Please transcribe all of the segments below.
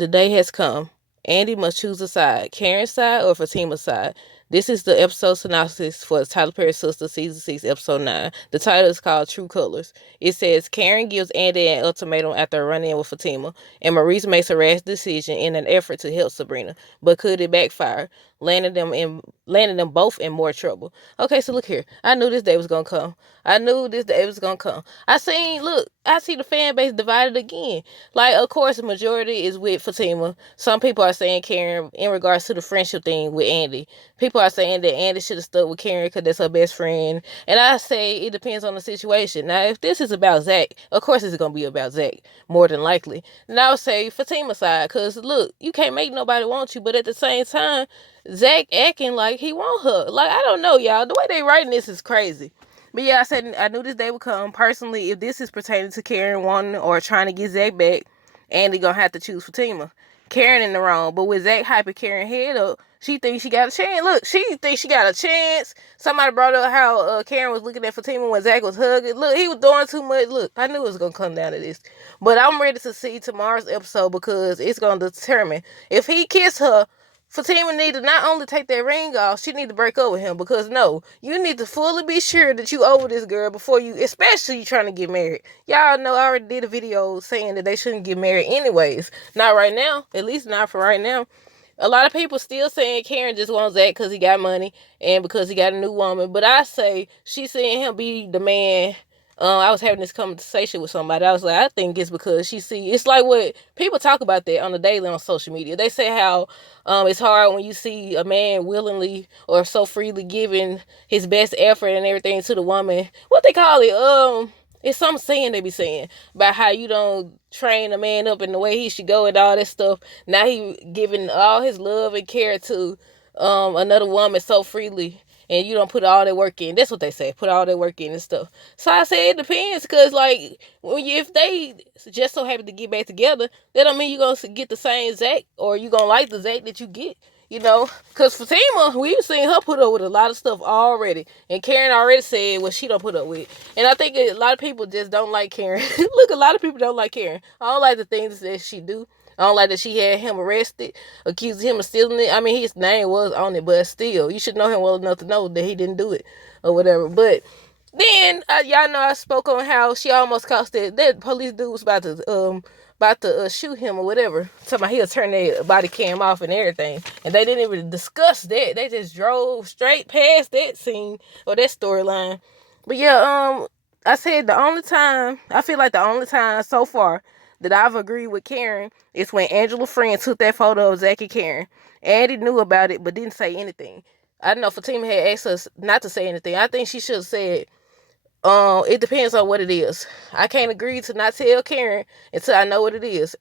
The day has come. Andy must choose a side, Karen's side or Fatima's side. This is the episode synopsis for Tyler Perry Sistas Season 6, Episode 9. The title is called True Colors. It says, Karen gives Andy an ultimatum after a run-in with Fatima, and Maurice makes a rash decision in an effort to help Sabrina. But could it backfire, landing them both in more trouble? Okay, so look here. I knew this day was gonna come. I see the fan base divided again. Like, of course, the majority is with Fatima. Some people are saying Karen in regards to the friendship thing with Andy. People are saying that Andy should have stuck with Karen because that's her best friend. And I say it depends on the situation. Now, if this is about Zach, of course it's going to be about Zach, more than likely. And I would say Fatima's side, because look, you can't make nobody want you, but at the same time, Zach acting like he want her. Like, I don't know, y'all. The way they writing this is crazy. But yeah, I said I knew this day would come. Personally, if this is pertaining to Karen wanting or trying to get Zach back, Andy gonna have to choose Fatima. Karen in the wrong, but with Zach hyping Karen head up, she thinks she got a chance. Look, she thinks she got a chance. Somebody brought up how Karen was looking at Fatima when Zach was hugging. Look, he was doing too much. Look, I knew it was gonna come down to this. But I'm ready to see tomorrow's episode because it's gonna determine if he kissed her. Fatima need to not only take that ring off, she need to break up with him because no, you need to fully be sure that you over this girl before you, especially you trying to get married. Y'all know I already did a video saying that they shouldn't get married anyways. Not right now, at least not for right now. A lot of people still saying Karen just wants that because he got money and because he got a new woman. But I say she's seeing him be the man. I was having this conversation with somebody. I was like, I think it's because she see. It's like what people talk about that on the daily on social media. They say how it's hard when you see a man willingly or so freely giving his best effort and everything to the woman. What they call it? It's some saying they be saying about how you don't train a man up in the way he should go and all that stuff. Now he giving all his love and care to another woman so freely, and you don't put all that work in. That's what they say. Put all that work in and stuff. So I say it depends, because like if they just so happen to get back together, that don't mean you're gonna get the same Zach or you gonna like the Zach that you get. You know, because Fatima, we've seen her put up with a lot of stuff already. And Karen already said what she don't put up with. And I think a lot of people just don't like Karen. Look, a lot of people don't like Karen. I don't like the things that she do. I don't like that she had him arrested, accused him of stealing it. I mean, his name was on it, but still, you should know him well enough to know that he didn't do it or whatever. But then, y'all know I spoke on how she almost cost that police dude was about to shoot him or whatever. Somebody he'll turn their body cam off and everything. And they didn't even discuss that. They just drove straight past that scene or that storyline. But yeah, I said I feel like the only time so far that I've agreed with Karen is when Angela Friend took that photo of Zach and Karen. Andy knew about it but didn't say anything. I don't know if Fatima had asked us not to say anything. I think she should have said, it depends on what it is. I can't agree to not tell Karen until I know what it is.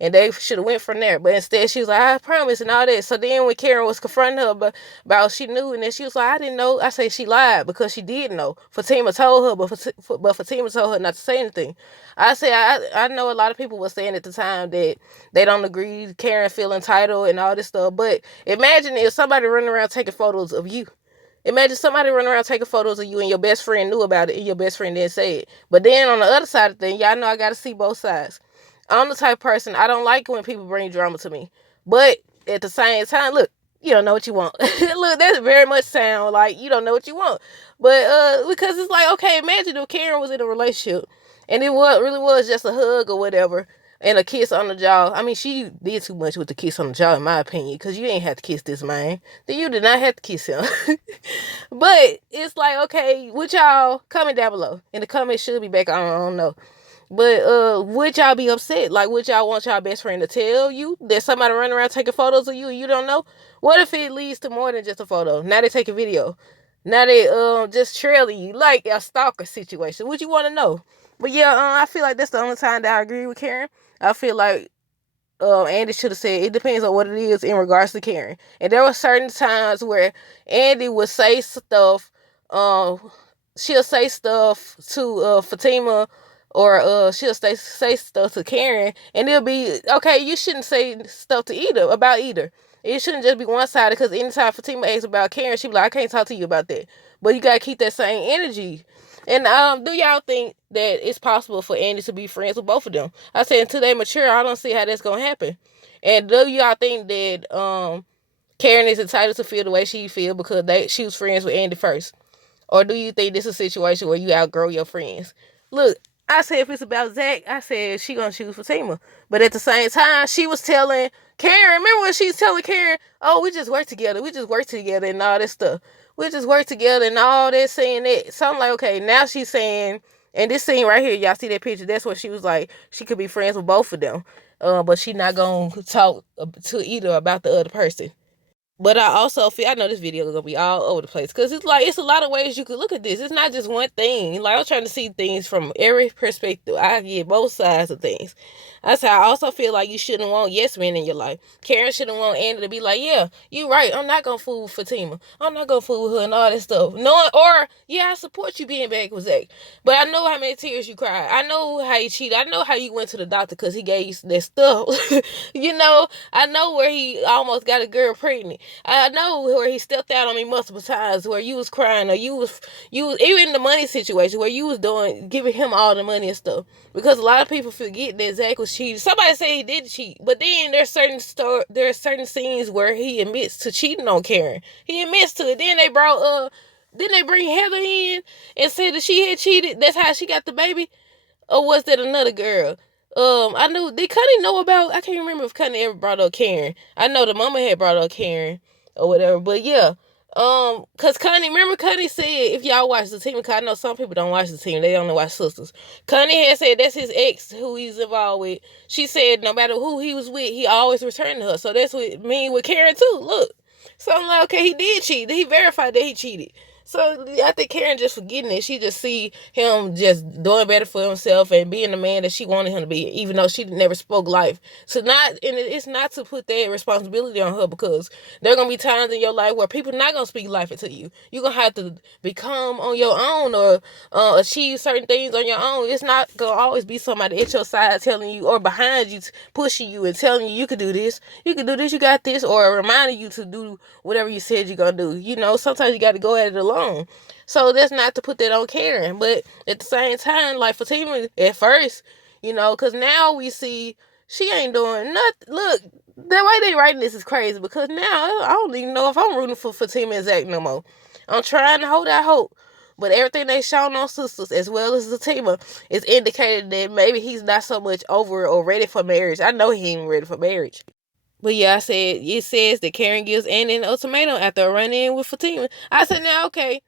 And they should have went from there. But instead, she was like, I promise and all that. So then when Karen was confronting her about she knew, and then she was like, I didn't know. I say she lied because she did know. Fatima told her, but Fatima told her not to say anything. I say I know a lot of people were saying at the time that they don't agree Karen feel entitled and all this stuff. But imagine if somebody running around taking photos of you. Imagine somebody running around taking photos of you and your best friend knew about it and your best friend didn't say it. But then on the other side of the thing, y'all know I got to see both sides. I'm the type of person, I don't like when people bring drama to me. But at the same time, look, you don't know what you want. Look, that very much sound like you don't know what you want. But because it's like, okay, imagine if Karen was in a relationship and it really was just a hug or whatever and a kiss on the jaw. I mean, she did too much with the kiss on the jaw, in my opinion, because you ain't have to kiss this man. Then you did not have to kiss him. But it's like, okay, would y'all, comment down below. And the comments should be back, I don't know. But would y'all be upset? Like, would y'all want y'all best friend to tell you that somebody running around taking photos of you and you don't know? What if it leads to more than just a photo? Now they take a video. Now they just trailing you like a stalker situation. Would you want to know? But yeah, I feel like that's the only time that I agree with Karen. I feel like Andy should have said it depends on what it is in regards to Karen. And there were certain times where Andy would say stuff. She'll say stuff to Fatima, or she'll say stuff to Karen, and it'll be okay. You shouldn't say stuff to either. It shouldn't just be one sided, because anytime Fatima asks about Karen, she be like, I can't talk to you about that. But you gotta keep that same energy And do y'all think that it's possible for Andy to be friends with both of them? I said until they mature, I don't see how that's gonna happen. And do y'all think that Karen is entitled to feel the way she feel because she was friends with Andy first? Or do you think this is a situation where you outgrow your friends? Look, I said if it's about Zach, I said she gonna choose Fatima. But at the same time, she was telling Karen, remember when she was telling Karen, oh, we just work together, and all this stuff. We just work together and all that, saying that. So I'm like, okay, now she's saying, and this scene right here, y'all see that picture, that's what she was like, she could be friends with both of them. But she not gonna talk to either about the other person. But I also feel, I know this video is gonna be all over the place because it's like it's a lot of ways you could look at this. It's not just one thing. Like I'm trying to see things from every perspective. I get both sides of things. That's how I also feel like you shouldn't want yes men in your life. Karen shouldn't want Andy to be like, yeah, you right. I'm not gonna fool with Fatima. I'm not gonna fool with her and all that stuff. Knowing, or yeah, I support you being back with Zach, but I know how many tears you cried. I know how you cheated. I know how you went to the doctor because he gave you that stuff. You know, I know where he almost got a girl pregnant. I know where he stepped out on me multiple times, where you was crying, or you was even in the money situation where you was giving him all the money and stuff. Because a lot of people forget that Zach was cheating. Somebody say he did cheat, but then there's certain scenes where he admits to cheating on Karen. He admits to it. Then they bring Heather in and said that she had cheated. That's how she got the baby. Or was that another girl? I knew, did Cunny know about, I can't remember if Cunny ever brought up Karen. I know the mama had brought up Karen or whatever, but yeah. Cause remember Cunny said, if y'all watch the team, cause I know some people don't watch the team, they only watch Sistas. Cunny had said that's his ex who he's involved with. She said no matter who he was with, he always returned to her. So that's what it mean with Karen too. Look. So I'm like, okay, he did cheat. He verified that he cheated. So I think Karen just forgetting it. She just see him just doing better for himself and being the man that she wanted him to be, even though she never spoke life. So it's not to put that responsibility on her, because there are gonna be times in your life where people not gonna speak life into you. You're gonna have to become on your own, or achieve certain things on your own. It's not gonna always be somebody at your side telling you, or behind you, pushing you and telling you can do this, you can do this, you got this, or reminding you to do whatever you said you're gonna do. You know, sometimes you got to go at it alone. So that's not to put that on Karen, but at the same time, like Fatima at first, you know, because now we see she ain't doing nothing. Look, the way they writing this is crazy, because now I don't even know if I'm rooting for Fatima and Zach no more. I'm trying to hold out hope, but everything they shown on Sistas as well as Fatima is indicated that maybe he's not so much over or ready for marriage. I know he ain't ready for marriage. But yeah, I said, it says that Karen gives Andy an ultimatum after a run-in with Fatima. I said, now, okay,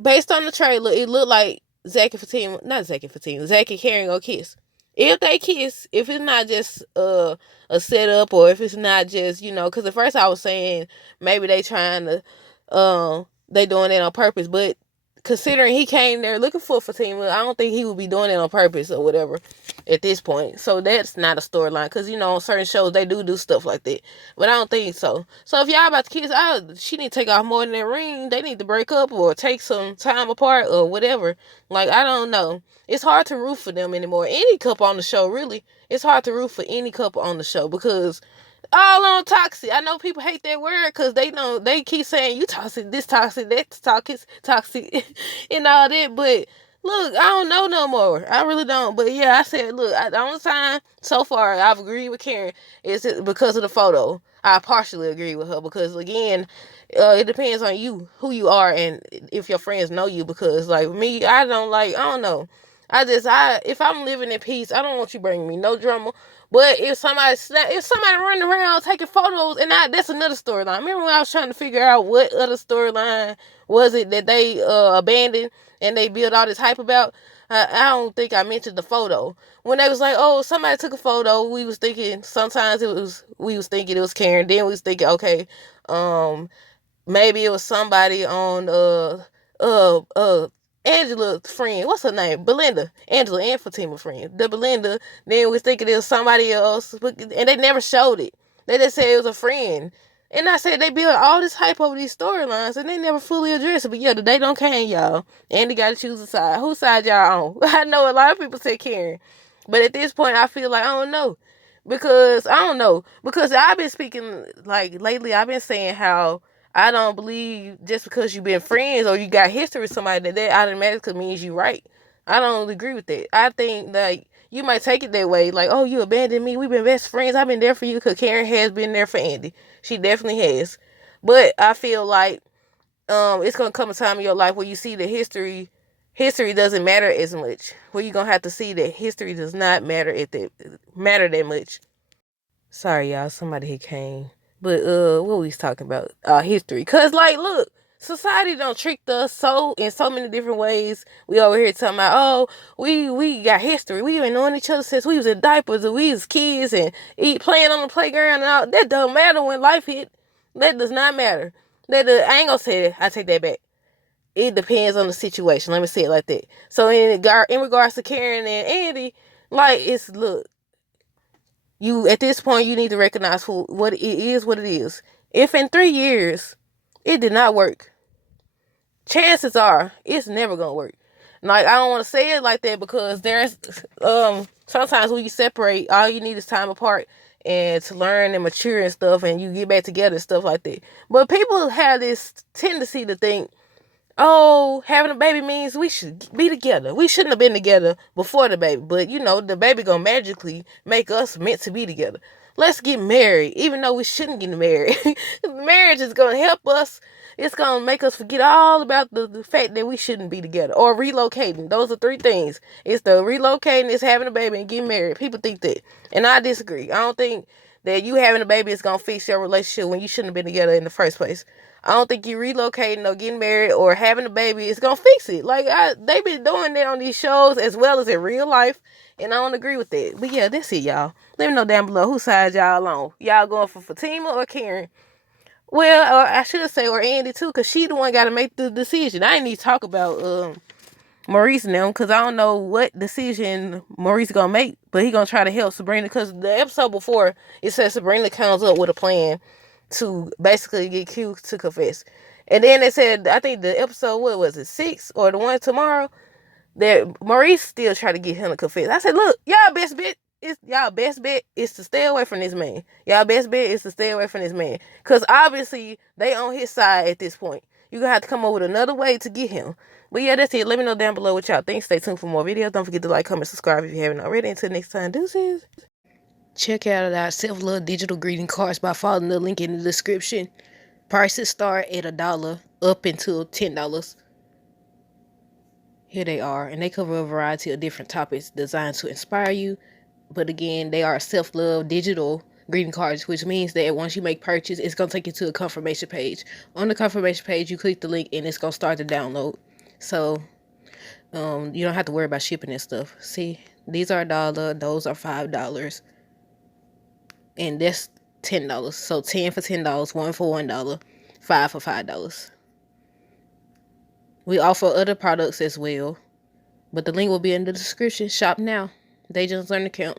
based on the trailer, it looked like Zach and Fatima, not Zach and Fatima, Zach and Karen go kiss. If they kiss, if it's not just a setup, or if it's not just, you know, because at first I was saying maybe they trying to, they doing it on purpose, but considering he came there looking for Fatima, I don't think he would be doing it on purpose or whatever at this point. So that's not a storyline, because you know on certain shows they do stuff like that, but I don't think so. So if y'all about to kiss, she need to take off more than that ring. They need to break up or take some time apart or whatever. Like, I don't know. It's hard to root for them anymore. Any couple on the show, really. It's hard to root for any couple on the show, because all on toxic. I know people hate that word because they know they keep saying you toxic, this toxic, that toxic, and all that. But look, I don't know no more. I really don't. But yeah, I said, look, the only time so far I've agreed with Karen is because of the photo. I partially agree with her because, again, it depends on you, who you are, and if your friends know you. Because like me, I don't know. If I'm living in peace, I don't want you bringing me no drama. But if somebody running around taking photos, and that's another storyline. Remember when I was trying to figure out what other storyline was it that they abandoned and they built all this hype about? I don't think I mentioned the photo. When they was like, oh, somebody took a photo, we was thinking it was Karen. Then we was thinking, okay, maybe it was somebody on Angela's friend. What's her name? Belinda. Angela and Fatima friend. The Belinda. Then we was thinking it was somebody else, and they never showed it. They just said it was a friend. And I said they built all this hype over these storylines, and they never fully addressed it. But yeah, the day don't came, y'all. Andy got to choose a side. Whose side y'all on? I know a lot of people said Karen, but at this point, I feel like I don't know. Because I don't know. Because I've been speaking, like, lately, I've been saying how I don't believe just because you've been friends or you got history with somebody that automatically means you right. I don't agree with that. I think like you might take it that way, like, oh, you abandoned me. We've been best friends. I've been there for you because Karen has been there for Andy. She definitely has. But I feel like it's gonna come a time in your life where you see that history doesn't matter as much. Where you're gonna have to see that history does not matter that much. Sorry, y'all. Somebody here came. But what we was talking about? History. Cause like, look, society don't trick us so in so many different ways. We over here talking about, oh, we got history. We been knowing each other since we was in diapers and we was kids and playing on the playground and all. That don't matter when life hit. That does not matter. I ain't gonna say that. I take that back. It depends on the situation. Let me say it like that. So in regards to Karen and Andy, like it's look. You at this point you need to recognize what it is. What it is. If in 3 years it did not work, chances are it's never gonna work. Like I don't want to say it like that because there's sometimes when you separate, all you need is time apart and to learn and mature and stuff, and you get back together and stuff like that. But people have this tendency to think, oh, having a baby means we should be together. We shouldn't have been together before the baby. But, the baby gonna magically make us meant to be together. Let's get married, even though we shouldn't get married. Marriage is gonna help us. It's gonna make us forget all about the fact that we shouldn't be together. Or relocating. Those are 3 things. It's the relocating, it's having a baby, and getting married. People think that. And I disagree. I don't think that you having a baby is gonna fix your relationship when you shouldn't have been together in the first place. I don't think you relocating or getting married or having a baby is gonna fix it. Like they've been doing that on these shows as well as in real life, and I don't agree with that. But yeah, that's it, y'all. Let me know down below whose side y'all on. Y'all going for Fatima or Karen? Well, or I should say, or Andy too, cause she the one got to make the decision. I ain't need to talk about Maurice now, because I don't know what decision Maurice gonna make, but he gonna try to help Sabrina. Because the episode before it said Sabrina comes up with a plan to basically get Q to confess, and then they said I think the episode, what was it, 6 or the one tomorrow, that Maurice still try to get him to confess. I said, look, y'all best bet is to stay away from this man. Y'all best bet is to stay away from this man, because obviously they on his side at this point. You're gonna have to come up with another way to get him. But yeah, that's it. Let me know down below what y'all think. Stay tuned for more videos. Don't forget to like, comment, subscribe if you haven't already. Until next time, deuces. Check out our self-love digital greeting cards by following the link in the description. Prices start at $1 up until $10. Here they are, and they cover a variety of different topics designed to inspire you. But again, they are self-love digital greeting cards, which means that once you make purchase, it's going to take you to a confirmation page. On the confirmation page, you click the link and it's going to start the download. So you don't have to worry about shipping and stuff. See, these are $1, those are $5, and that's $10. So 10 for $10, 1 for $1, 5 for $5. We offer other products as well, but the link will be in the description. Shop now. They just learn to count.